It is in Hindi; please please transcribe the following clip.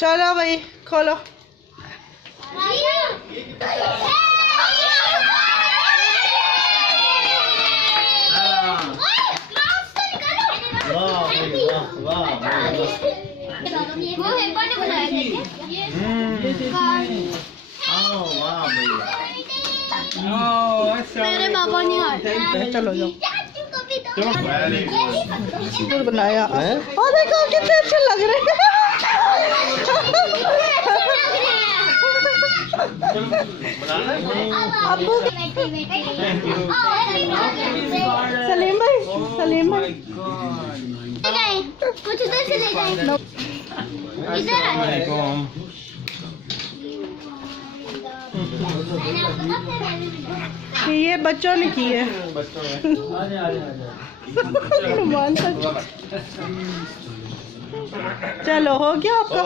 चलो भाई खोलो। मेरे पापा नहीं आए। चलो जाओ बनाया। और देखो कितने अच्छे लग रहे हैं। अब्बू सलीम भाई, सलीम भाई कुछ इधर से ले जाए। इधर ये बच्चों ने की है। चलो हो गया आपका।